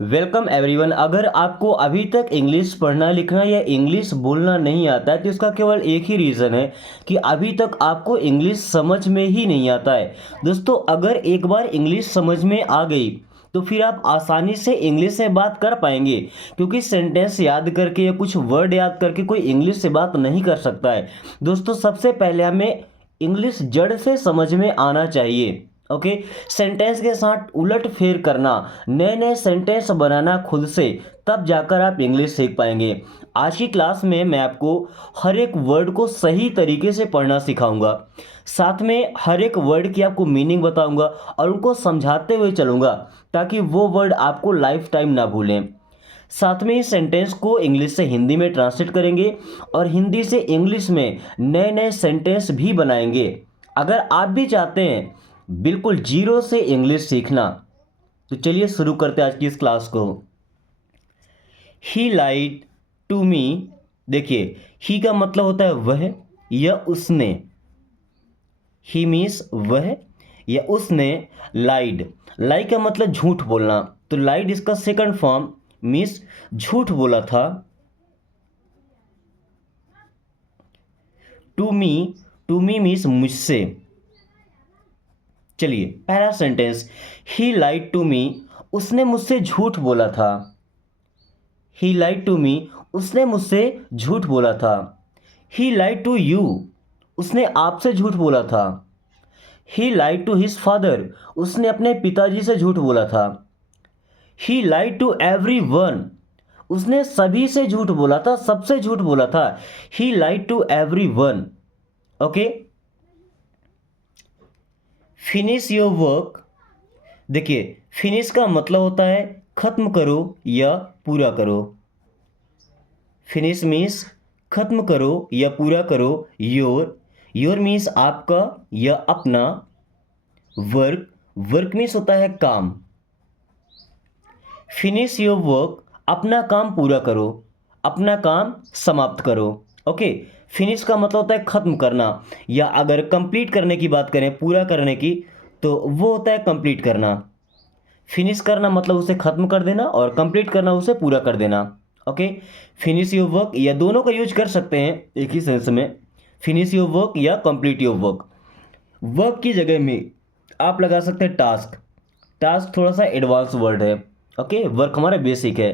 Welcome everyone. अगर आपको अभी तक इंग्लिश पढ़ना लिखना या इंग्लिश बोलना नहीं आता है तो इसका केवल एक ही रीज़न है कि अभी तक आपको इंग्लिश समझ में ही नहीं आता है। दोस्तों, अगर एक बार इंग्लिश समझ में आ गई तो फिर आप आसानी से इंग्लिश से बात कर पाएंगे, क्योंकि सेंटेंस याद करके या कुछ वर्ड याद करके कोई इंग्लिश से बात नहीं कर सकता है। दोस्तों, सबसे पहले हमें इंग्लिश जड़ से समझ में आना चाहिए। ओके, सेंटेंस के साथ उलट फेर करना, नए नए सेंटेंस बनाना खुद से, तब जाकर आप इंग्लिश सीख पाएंगे। आज की क्लास में मैं आपको हर एक वर्ड को सही तरीके से पढ़ना सिखाऊंगा, साथ में हर एक वर्ड की आपको मीनिंग बताऊंगा और उनको समझाते हुए चलूंगा ताकि वो वर्ड आपको लाइफ टाइम ना भूलें। साथ में इस सेंटेंस को इंग्लिश से हिंदी में ट्रांसलेट करेंगे और हिंदी से इंग्लिश में नए नए सेंटेंस भी बनाएंगे। अगर आप भी चाहते हैं बिल्कुल जीरो से इंग्लिश सीखना, तो चलिए शुरू करते हैं आज की इस क्लास को। ही लाइड टू मी। देखिए, ही का मतलब होता है वह या उसने। ही मीन्स वह या उसने। लाइड, लाई का मतलब झूठ बोलना, तो लाइड इसका सेकंड फॉर्म मीन्स झूठ बोला था। टू मी मीन्स मुझसे। चलिए, पहला sentence, he lied to me, उसने मुझसे झूठ बोला था। ही लाइड टू मी, उसने मुझसे झूठ बोला था। ही लाइड टू यू, उसने आपसे झूठ बोला था। He lied to his father, उसने अपने पिताजी से झूठ बोला था। He lied to every one, उसने सभी से झूठ बोला था, सबसे झूठ बोला था। He lied to everyone. Okay, finish your work. देखिए, फिनिश का मतलब होता है खत्म करो या पूरा करो। फिनिश मीन्स खत्म करो या पूरा करो। योर मीन्स आपका या अपना। वर्क मीन्स होता है काम। फिनिश योर वर्क, अपना काम पूरा करो, अपना काम समाप्त करो। ओके, फिनिश का मतलब होता है खत्म करना, या अगर कंप्लीट करने की बात करें, पूरा करने की, तो वो होता है कंप्लीट करना। फिनिश करना मतलब उसे खत्म कर देना और कंप्लीट करना उसे पूरा कर देना। ओके, फिनिश योर वर्क या दोनों का यूज कर सकते हैं एक ही सेंस में, फिनिश योर वर्क या कंप्लीट योर वर्क। वर्क की जगह में आप लगा सकते हैं टास्क। टास्क थोड़ा सा एडवांस वर्ड है। ओके, वर्क हमारा बेसिक है।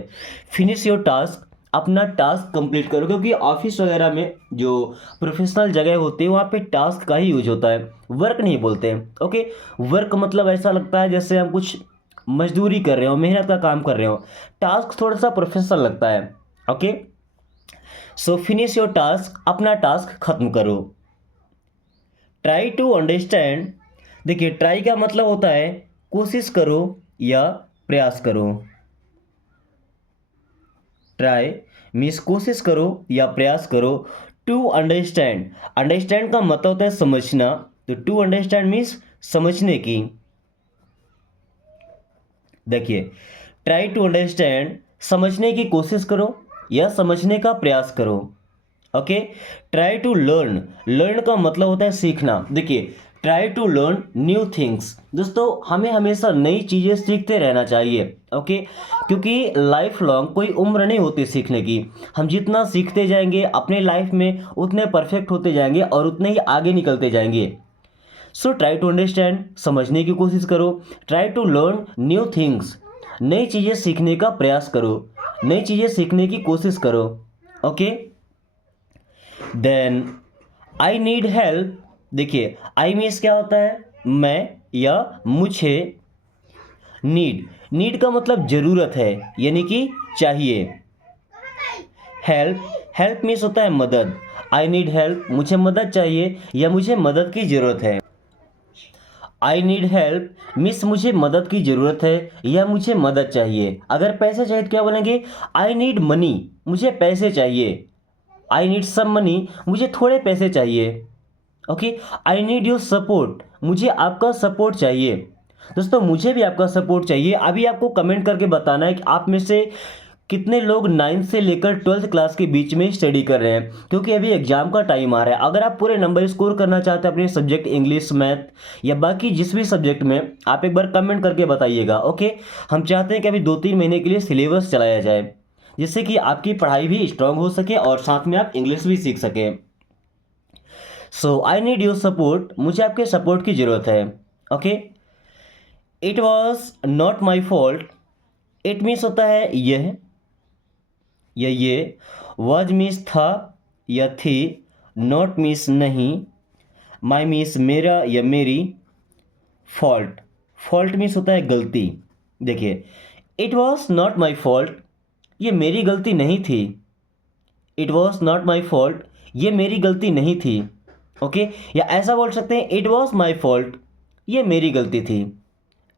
फिनिश योर टास्क, अपना टास्क कंप्लीट करो, क्योंकि ऑफिस वगैरह में जो प्रोफेशनल जगह होती है वहाँ पे टास्क का ही यूज होता है, वर्क नहीं बोलते हैं। ओके, वर्क मतलब ऐसा लगता है जैसे हम कुछ मजदूरी कर रहे हो, मेहनत का काम कर रहे हो। टास्क थोड़ा सा प्रोफेशनल लगता है। Okay, so finish your task, अपना टास्क खत्म करो। Try to understand. देखिए, ट्राई का मतलब होता है कोशिश करो या प्रयास करो। ट्राई मीन्स कोशिश करो या प्रयास करो। टू अंडरस्टैंड, अंडरस्टैंड का मतलब होता है समझना, तो टू अंडरस्टैंड मीन्स समझने की। देखिए, ट्राई टू अंडरस्टैंड, समझने की कोशिश करो या समझने का प्रयास करो। Okay, try to learn, learn का मतलब होता है सीखना। देखिए, try to learn new things. दोस्तों, हमें हमेशा नई चीज़ें सीखते रहना चाहिए। ओके, क्योंकि लाइफ लॉन्ग कोई उम्र नहीं होती सीखने की। हम जितना सीखते जाएंगे अपने लाइफ में उतने परफेक्ट होते जाएंगे और उतने ही आगे निकलते जाएंगे। सो ट्राई टू अंडरस्टैंड, समझने की कोशिश करो। Try to learn new things, नई चीज़ें सीखने का प्रयास करो, नई चीज़ें सीखने की कोशिश करो। Okay, then I need help. देखिए, आई मीन्स क्या होता है मैं या मुझे। नीड का मतलब ज़रूरत है, यानी कि चाहिए। हेल्प मीन्स होता है मदद। आई नीड हेल्प, मुझे मदद चाहिए या मुझे मदद की ज़रूरत है। आई नीड हेल्प मीन्स मुझे मदद की ज़रूरत है या मुझे मदद चाहिए। अगर पैसे चाहिए तो क्या बोलेंगे? आई नीड मनी, मुझे पैसे चाहिए। आई नीड सम मनी, मुझे थोड़े पैसे चाहिए। Okay, I need your support, मुझे आपका सपोर्ट चाहिए। दोस्तों, मुझे भी आपका सपोर्ट चाहिए। अभी आपको कमेंट करके बताना है कि आप में से कितने लोग 9th से लेकर 12th क्लास के बीच में स्टडी कर रहे हैं, क्योंकि अभी एग्जाम का टाइम आ रहा है। अगर आप पूरे नंबर स्कोर करना चाहते हैं अपने सब्जेक्ट इंग्लिश, मैथ या बाकी जिस भी सब्जेक्ट में, आप एक बार कमेंट करके बताइएगा। ओके, हम चाहते हैं कि अभी 2-3 महीने के लिए सिलेबस चलाया जाए, जिससे कि आपकी पढ़ाई भी स्ट्रांग हो सके और साथ में आप इंग्लिश भी सीख सकें। सो आई नीड योर सपोर्ट, मुझे आपके सपोर्ट की ज़रूरत है। Okay, it was not my fault, it means होता है यह या ये, वॉज मीन्स था या थी, नॉट मीन्स नहीं, माई मीन्स मेरा या मेरी, फॉल्ट, फॉल्ट मीन्स होता है गलती। देखिए, it was not my fault, ये मेरी गलती नहीं थी। It was not my fault, ये मेरी गलती नहीं थी। ओके, या ऐसा बोल सकते हैं इट वॉज माई फॉल्ट, ये मेरी गलती थी।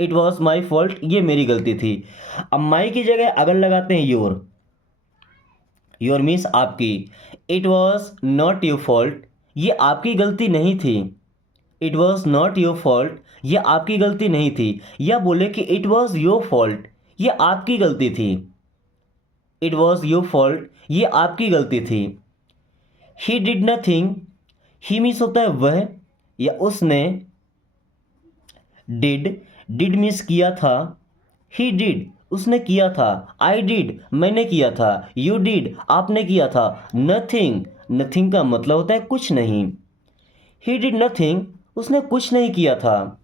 इट वॉज माई फॉल्ट, ये मेरी गलती थी। अब माई की जगह अगर लगाते हैं योर, योर मीन्स आपकी। It was not your fault, ये आपकी गलती नहीं थी। It was not your fault, ये आपकी गलती नहीं थी। या बोले कि इट वॉज योर फॉल्ट, ये आपकी गलती थी। इट वॉज योर फॉल्ट, ये आपकी गलती थी। He did nothing, he means होता है वह या उसने। डिड मीन्स किया था। ही डिड, उसने किया था। आई डिड, मैंने किया था। यू डिड, आपने किया था। नथिंग, नथिंग का मतलब होता है कुछ नहीं। ही डिड नथिंग, उसने कुछ नहीं किया था।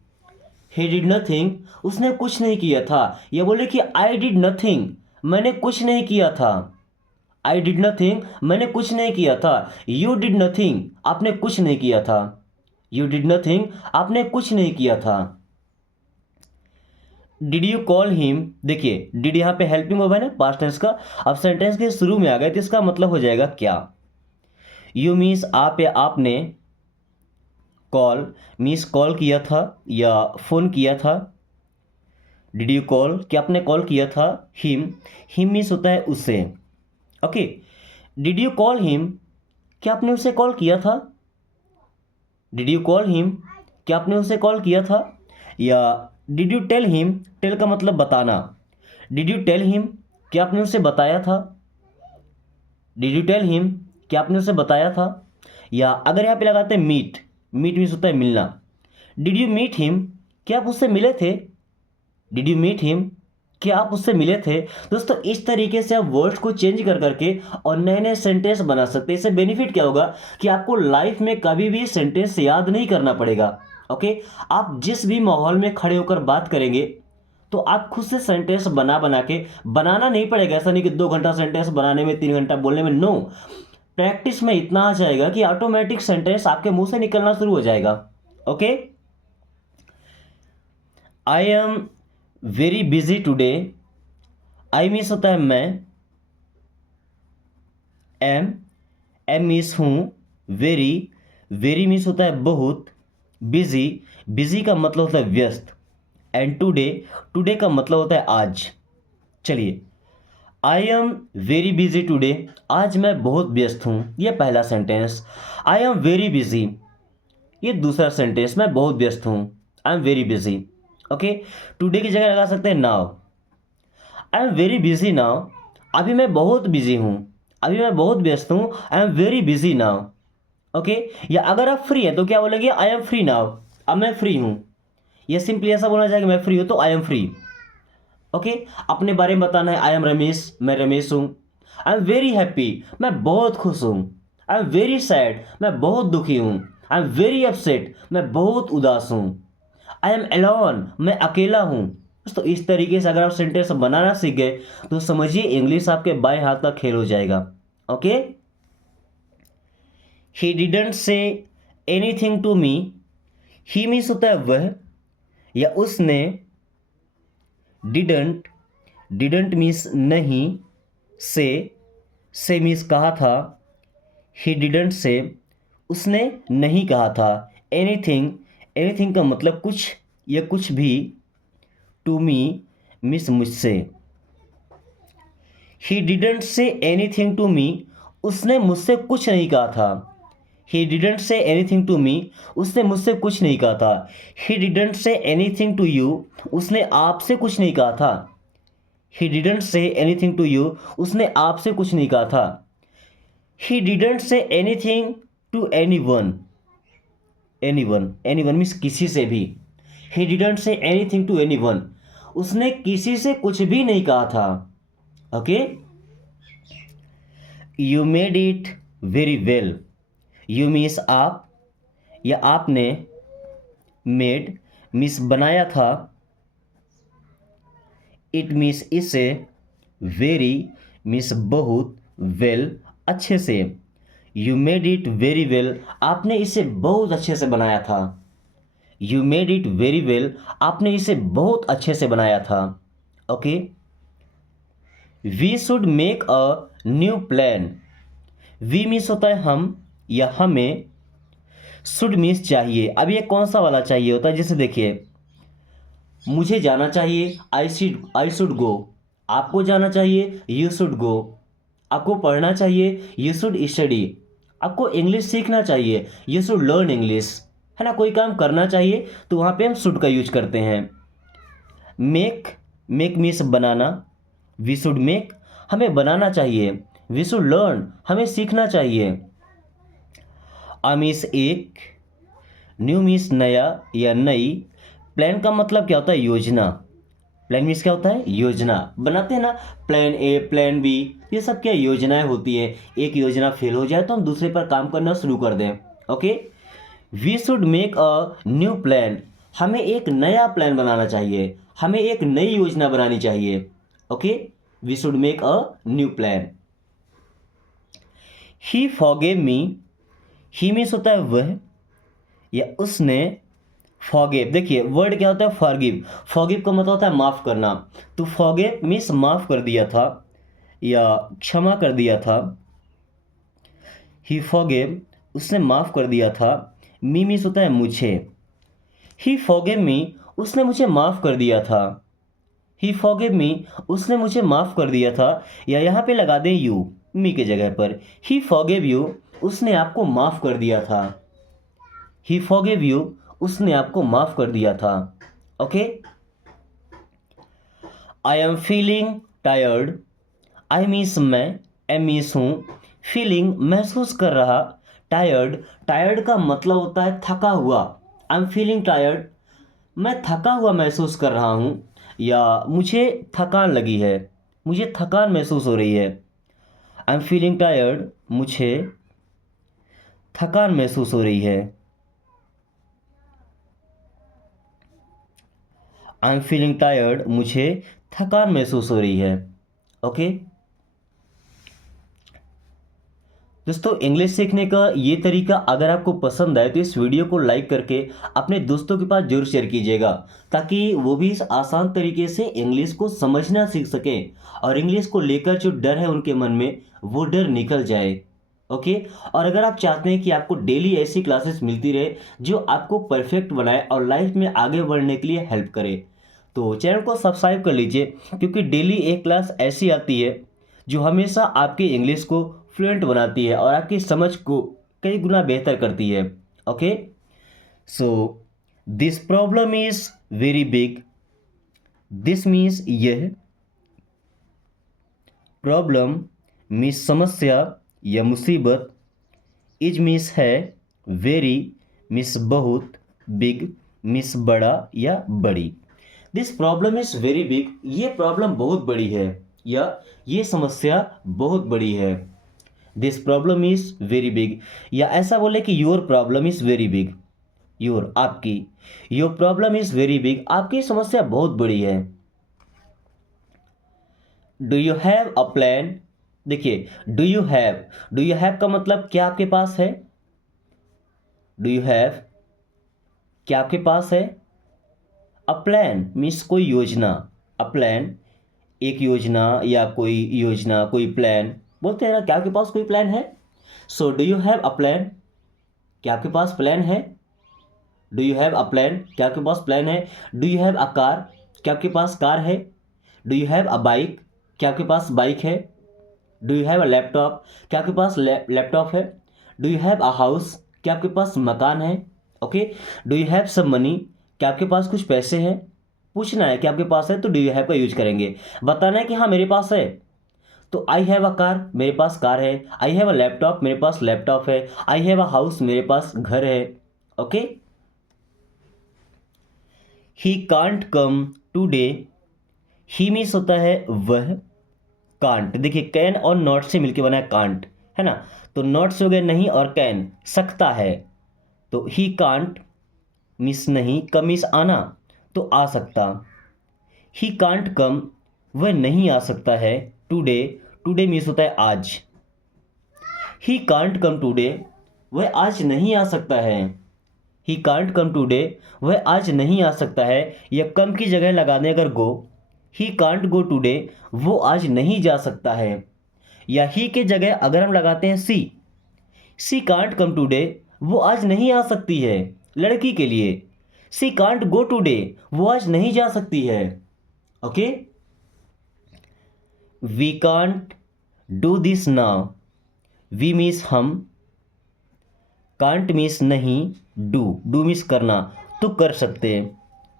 ही डिड नथिंग, उसने कुछ नहीं किया था। या बोले कि आई डिड नथिंग, मैंने कुछ नहीं किया था। आई डिड नथिंग, मैंने कुछ नहीं किया था। यू डिड नथिंग, आपने कुछ नहीं किया था। यू डिड नथिंग, आपने कुछ नहीं किया था। डिड यू कॉल हिम, देखिए डिड यहाँ पे हेल्पिंग वर्ब है ना, पास्ट टेंस का। अब सेंटेंस के शुरू में आ गए तो इसका मतलब हो जाएगा क्या। यू मीन्स आप या आपने, कॉल मीन्स कॉल किया था या फ़ोन किया था। डिड यू कॉल, क्या आपने कॉल किया था। हिम मीन्स होता है उसे। Okay, did you call him, क्या आपने उसे कॉल किया था। डिड यू कॉल हिम, क्या आपने उसे कॉल किया था। या did you tell him, tell का मतलब बताना। डिड यू टेल हिम, क्या आपने उसे बताया था। डिड यू टेल हिम, क्या आपने उसे बताया था। या अगर यहाँ पे लगाते हैं मीट, मीट मीन्स होता है मिलना। डिड यू मीट हिम, क्या आप उससे मिले थे। डिड यू मीट हिम, क्या आप उससे मिले थे। दोस्तों, इस तरीके से आप वर्ड्स को चेंज कर करके और नए नए सेंटेंस बना सकते हैं। इससे बेनिफिट क्या होगा कि आपको लाइफ में कभी भी सेंटेंस याद नहीं करना पड़ेगा। ओके, आप जिस भी माहौल में खड़े होकर बात करेंगे तो आप खुद से सेंटेंस बना बना के, बनाना नहीं पड़ेगा। ऐसा नहीं कि 2 घंटा सेंटेंस बनाने में, 3 घंटा बोलने में, नो। प्रैक्टिस में इतना आ जाएगा कि ऑटोमेटिक सेंटेंस आपके मुंह से निकलना शुरू हो जाएगा। Okay, I am very busy today, I means होता है मैं। एम मीन्स हूँ। वेरी, वेरी मीन्स होता है बहुत। बिजी, बिजी का मतलब होता है व्यस्त। एंड टुडे, टुडे का मतलब होता है आज। चलिए, I am very busy today, आज मैं बहुत व्यस्त हूँ, ये पहला sentence. I am very busy, ये दूसरा सेंटेंस, मैं बहुत व्यस्त हूँ। I am very busy. Okay, today की जगह लगा सकते हैं now. I am very busy now, अभी मैं बहुत बिजी हूँ, अभी मैं बहुत व्यस्त हूँ। I am very busy now. Okay, या अगर आप फ्री हैं तो क्या बोलेंगे, आई एम फ्री नाउ, अब मैं फ्री हूँ। ये सिंपली ऐसा बोलना चाहिए मैं फ्री हूँ तो आई एम फ्री। ओके, अपने बारे में बताना है, आई एम रमेश, मैं रमेश हूँ। आई एम वेरी हैप्पी, मैं बहुत खुश हूँ। आई एम वेरी सैड, मैं बहुत दुखी हूँ। आई एम वेरी अपसेट, मैं बहुत उदास हूँ। आई एम एलोन, मैं अकेला हूँ। तो इस तरीके से अगर आप सेंटेंस बनाना सीख गए तो समझिए इंग्लिश आपके बाएं हाथ का खेल हो जाएगा। Okay, he didn't say anything to me, he means होता है वह या उसने। डिडंट, डिडंट मीन्स नहीं। से मीन्स कहा था। ही डिडंट से, उसने नहीं कहा था। एनीथिंग, एनीथिंग का मतलब कुछ या कुछ भी। टू मी मीन्स मुझसे। He didn't say anything to me, उसने मुझसे कुछ नहीं कहा था। He didn't say anything to me, उसने मुझसे कुछ नहीं कहा था। He didn't say anything to you, उसने आपसे कुछ नहीं कहा था। He didn't say anything to you, उसने आपसे कुछ नहीं कहा था। He didn't say anything to anyone, anyone, anyone means किसी से भी। He didn't say anything to anyone, उसने किसी से कुछ भी नहीं कहा था। Okay, you made it very well, you means आप या आपने, मेड मीन्स बनाया था, इट मीन्स इसे, वेरी मीन्स बहुत, वेल अच्छे से। You made it very well, आपने इसे बहुत अच्छे से बनाया था। You made it very well, आपने इसे बहुत अच्छे से बनाया था। Okay, we should make a new plan, we means होता है हम या हमें, शुड मीन्स चाहिए। अब ये कौन सा वाला चाहिए होता है, जैसे देखिए मुझे जाना चाहिए, आई शुड गो, आपको जाना चाहिए, यू शुड गो, आपको पढ़ना चाहिए, यू शुड स्टडी, आपको इंग्लिश सीखना चाहिए, यू शुड लर्न इंग्लिश, है ना। कोई काम करना चाहिए तो वहाँ पे हम शुड का यूज करते हैं। मेक, मेक मीन्स बनाना, वी शुड मेक, हमें बनाना चाहिए, वी शुड लर्न, हमें सीखना चाहिए। आ मीन्स एक, न्यू मीन्स नया या नई। प्लान का मतलब क्या होता है, योजना। प्लान मीन्स क्या होता है, योजना बनाते हैं ना, प्लान ए, प्लान बी, ये सब क्या योजनाएं होती है। एक योजना फेल हो जाए तो हम दूसरे पर काम करना शुरू कर दें। Okay, we should make a new plan, हमें एक नया प्लान बनाना चाहिए, हमें एक नई योजना बनानी चाहिए। Okay, we should make a new plan. He forgive me, he means होता है वह या उसने, फॉरगिव देखिए वर्ड क्या होता है, फॉरगिव, फॉरगिव का मतलब होता है माफ़ करना। तो फॉरगिव मीन्स माफ़ कर दिया था या क्षमा कर दिया था। ही फॉरगिव, उसने माफ़ कर दिया था। मी मीन्स होता है मुझे। ही फॉरगिव मी, उसने मुझे माफ़ कर दिया था। ही फॉरगिव मी, उसने मुझे माफ़ कर दिया था, या यहाँ पे लगा दें यू, मी के जगह पर। ही फॉरगिव यू, उसने आपको माफ़ कर दिया था। ही फॉरगिव यू, उसने आपको माफ़ कर दिया था। Okay, I am feeling tired, I means मैं, एम मीन्स हूँ, फीलिंग महसूस कर रहा, टायर्ड, टायर्ड का मतलब होता है थका हुआ। आई एम फीलिंग टायर्ड, मैं थका हुआ महसूस कर रहा हूँ, या मुझे थकान लगी है, मुझे थकान महसूस हो रही है। आई एम फीलिंग टायर्ड, मुझे थकान महसूस हो रही है। आई एम फीलिंग टायर्ड, मुझे थकान महसूस हो रही है। ओके दोस्तों, इंग्लिश सीखने का ये तरीका अगर आपको पसंद आए तो इस वीडियो को लाइक करके अपने दोस्तों के पास जरूर शेयर कीजिएगा, ताकि वो भी इस आसान तरीके से इंग्लिश को समझना सीख सकें और इंग्लिश को लेकर जो डर है उनके मन में वो डर निकल जाए। ओके, और अगर आप चाहते हैं कि आपको डेली ऐसी क्लासेस मिलती रहे जो आपको परफेक्ट बनाए और लाइफ में आगे बढ़ने के लिए हेल्प करे, तो चैनल को सब्सक्राइब कर लीजिए, क्योंकि डेली एक क्लास ऐसी आती है जो हमेशा आपकी इंग्लिश को फ्लुएंट बनाती है और आपकी समझ को कई गुना बेहतर करती है। Okay, so this problem is very big, this means यह, प्रॉब्लम मीन्स समस्या या मुसीबत, इज मीन्स है, वेरी मीन्स बहुत, बिग मीन्स बड़ा या बड़ी। This problem is very big, ये प्रॉब्लम बहुत बड़ी है या ये समस्या बहुत बड़ी है। This problem is very big, या ऐसा बोले कि your problem is very big, your आपकी, your problem is very big, आपकी समस्या बहुत बड़ी है। Do you have a plan, देखिए डू यू हैव का मतलब क्या आपके पास है, डू यू हैव क्या आपके पास है, अ प्लान मीन्स कोई योजना, अ प्लान एक योजना या कोई योजना, कोई प्लान बोलते हैं ना, क्या आपके पास कोई प्लान है। So do you have a plan, क्या आपके पास प्लान है। Do you have a plan, क्या आपके पास प्लान है। Do you have a car, क्या आपके पास कार है। Do you have a bike, क्या आपके पास बाइक है। Do you have a laptop, क्या आपके पास लैपटॉप है। Do you have a house, क्या आपके पास मकान है। Okay, do you have some money, क्या आपके पास कुछ पैसे हैं। पूछना है कि आपके पास है तो डू यू हैव का यूज करेंगे। बताना है कि हाँ मेरे पास है, तो आई हैव अ कार, मेरे पास कार है। आई हैव अ लैपटॉप, मेरे पास लैपटॉप है। आई हैव अ हाउस, मेरे पास घर है। Okay. He can't come today, he means होता है वह, कांट देखिए कैन और नॉट से मिलकर बना है कांट, है ना। तो नॉट से हो गया नहीं और कैन सकता है, तो ही कांट मिस नहीं, कम मिस आना, तो आ सकता। ही कांट कम, वह नहीं आ सकता है। टुडे, टुडे मिस होता है आज। ही कांट कम टुडे, वह आज नहीं आ सकता है। ही कांट कम टुडे, वह आज नहीं आ सकता है। या कम की जगह लगा दें अगर गो, ही कांट गो टुडे, वो आज नहीं जा सकता है। या ही के जगह अगर हम लगाते हैं सी कांट कम टुडे, वो आज नहीं आ सकती है। लड़की के लिए सी कांट गो टुडे, वो आज नहीं जा सकती है। Okay. We can't do this now, we means हम, कांट मीन्स नहीं, डू मीन्स करना, तो कर सकते।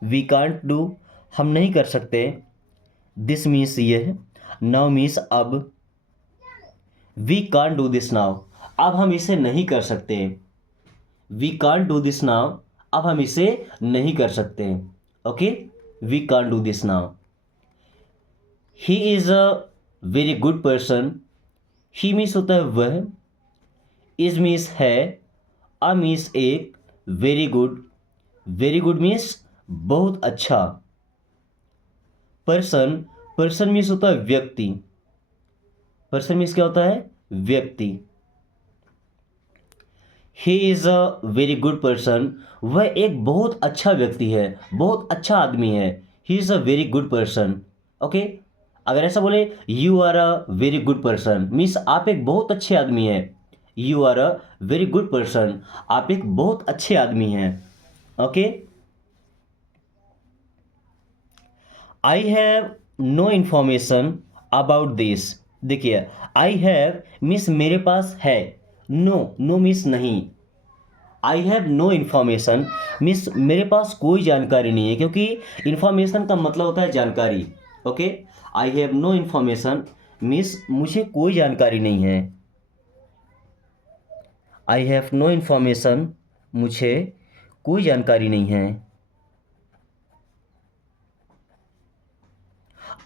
वी कांट डू, हम नहीं कर सकते। दिस मीन्स यह, नाउ मीन्स अब। We can't do this now, अब हम इसे नहीं कर सकते। We can't do this now, अब हम इसे नहीं कर सकते। Okay. We can't do this now. He is a very good person, he means होता है वह, इज मीन्स है, अ मीन्स एक, very good, very good means बहुत अच्छा। पर्सन, पर्सन मीन्स होता है व्यक्ति, पर्सन मीन्स क्या होता है, व्यक्ति। ही is a very good person, वह एक बहुत अच्छा व्यक्ति है, बहुत अच्छा आदमी है। He is a very good person. Okay. अगर ऐसा बोले you are a very good person means आप एक बहुत अच्छे आदमी हैं। You are a very good person, आप एक बहुत अच्छे आदमी हैं। Okay. I have no information about this. देखिए आई हैव मीन्स मेरे पास है, नो मीन्स नहीं। I have no information means मेरे पास कोई जानकारी नहीं है, क्योंकि इन्फॉर्मेशन का मतलब होता है जानकारी। Okay. I have no information means मुझे कोई जानकारी नहीं है। आई हैव नो इन्फॉर्मेशन, मुझे कोई जानकारी नहीं है।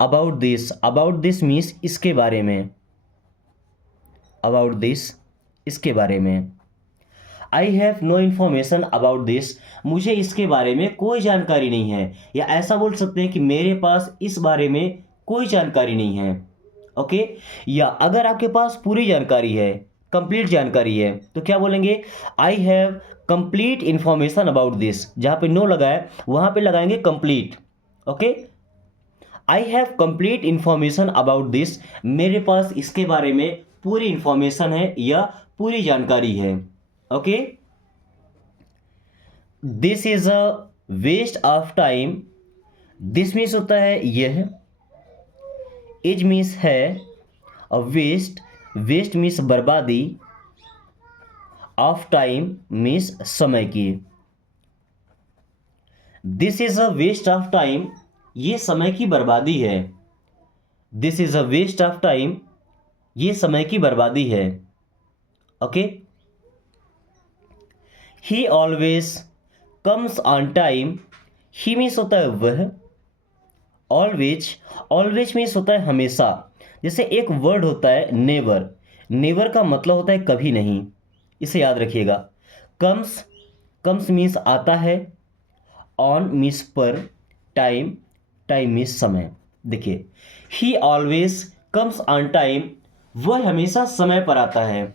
अबाउट दिस मीन्स इसके बारे में, अबाउट दिस इसके बारे में। I have no information about this, मुझे इसके बारे में कोई जानकारी नहीं है। या ऐसा बोल सकते हैं कि मेरे पास इस बारे में कोई जानकारी नहीं है। ओके। या अगर आपके पास पूरी जानकारी है, कंप्लीट जानकारी है, तो क्या बोलेंगे, I have complete information about this. जहाँ पे नो लगा है वहाँ पे लगाएंगे complete. Okay. I have complete information about this, मेरे पास इसके बारे में पूरी इंफॉर्मेशन है या पूरी जानकारी है। Okay. This is a waste of time, this means होता है यह, इज मीन्स है, और वेस्ट, वेस्ट मीन्स बर्बादी, ऑफ टाइम मीन्स समय की। This is a waste of time, ये समय की बर्बादी है। This is a waste of time, ये समय की बर्बादी है। Okay. He always comes on time, he means होता है वह, ऑलवेज, ऑलवेज मीन्स होता है हमेशा। जैसे एक वर्ड होता है नेवर, नेवर का मतलब होता है कभी नहीं, इसे याद रखिएगा। कम्स, कम्स मीन्स आता है, ऑन मीन्स पर, टाइम, टाइम मीन्स समय। देखिए ही ऑलवेज कम्स ऑन टाइम, वह हमेशा समय पर आता है।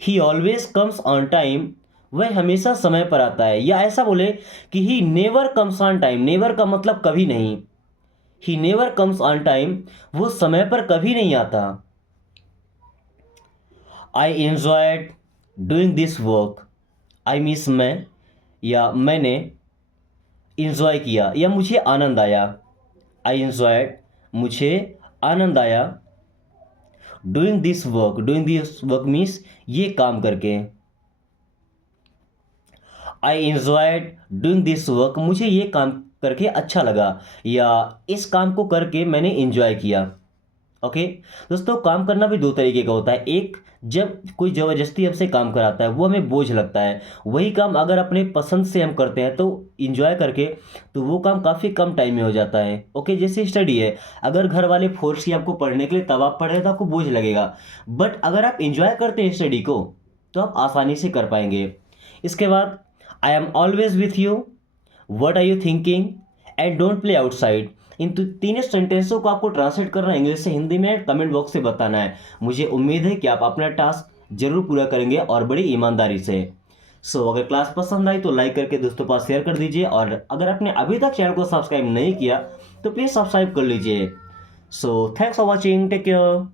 ही ऑलवेज कम्स ऑन टाइम, वह हमेशा समय पर आता है। या ऐसा बोले कि he never comes on time, never का मतलब कभी नहीं, he never comes on time, वो समय पर कभी नहीं आता। I enjoyed doing this work, I means मैं, या मैंने इंजॉय किया या मुझे आनंद आया। आई एंजॉयड, मुझे आनंद आया। डूइंग दिस वर्क मीन्स ये काम करके। I enjoyed doing this work, मुझे ये काम करके अच्छा लगा, या इस काम को करके मैंने एंजॉय किया। ओके दोस्तों, काम करना भी दो तरीके का होता है। एक, जब कोई ज़बरदस्ती हमसे काम कराता है वो हमें बोझ लगता है। वही काम अगर अपने पसंद से हम करते हैं तो इंजॉय करके, तो वो काम काफ़ी कम टाइम में हो जाता है। ओके, जैसे स्टडी है, अगर घर वाले फोर्स किया आपको पढ़ने के लिए तब आप पढ़ रहे हैं तो आपको बोझ लगेगा। बट अगर आप इंजॉय करते हैं स्टडी को तो आप आसानी से कर पाएंगे। इसके बाद, I am always with you, what are you thinking, and don't play outside. इन तीनों सेंटेंसों को आपको ट्रांसलेट करना है इंग्लिश से हिंदी में, कमेंट बॉक्स से बताना है। मुझे उम्मीद है कि आप अपना टास्क जरूर पूरा करेंगे और बड़ी ईमानदारी से। अगर क्लास पसंद आई तो लाइक करके दोस्तों पास शेयर कर दीजिए, और अगर आपने अभी तक चैनल को सब्सक्राइब नहीं किया तो प्लीज़ सब्सक्राइब कर लीजिए। Thanks for watching, take care.